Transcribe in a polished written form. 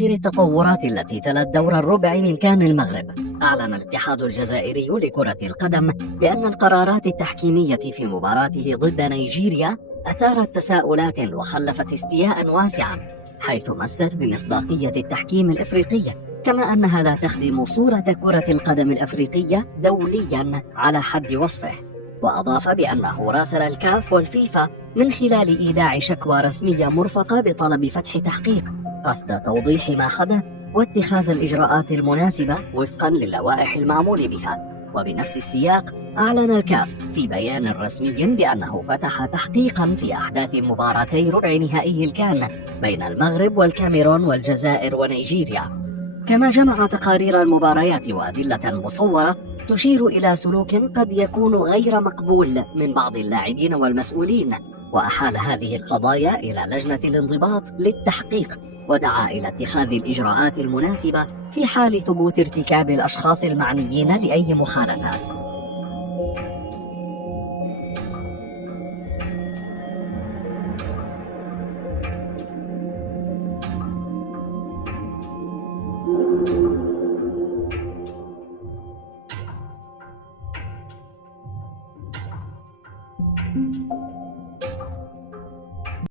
آخر التطورات التي تلت دور الربع من كان المغرب، أعلن الاتحاد الجزائري لكرة القدم بأن القرارات التحكيمية في مباراته ضد نيجيريا أثارت تساؤلات وخلفت استياء واسعا، حيث مست بمصداقية التحكيم الإفريقي، كما أنها لا تخدم صورة كرة القدم الأفريقية دوليا على حد وصفه. وأضاف بأنه راسل الكاف والفيفا من خلال إيداع شكوى رسمية مرفقة بطلب فتح تحقيق قصد توضيح ما حدث واتخاذ الإجراءات المناسبة وفقا للوائح المعمول بها. وبنفس السياق أعلن الكاف في بيان رسمي بأنه فتح تحقيقا في أحداث مباراتي ربع نهائي الكان بين المغرب والكاميرون والجزائر ونيجيريا، كما جمع تقارير المباريات وأدلة مصورة تشير إلى سلوك قد يكون غير مقبول من بعض اللاعبين والمسؤولين، وأحال هذه القضايا إلى لجنة الانضباط للتحقيق، ودعا إلى اتخاذ الإجراءات المناسبة في حال ثبوت ارتكاب الأشخاص المعنيين لأي مخالفات.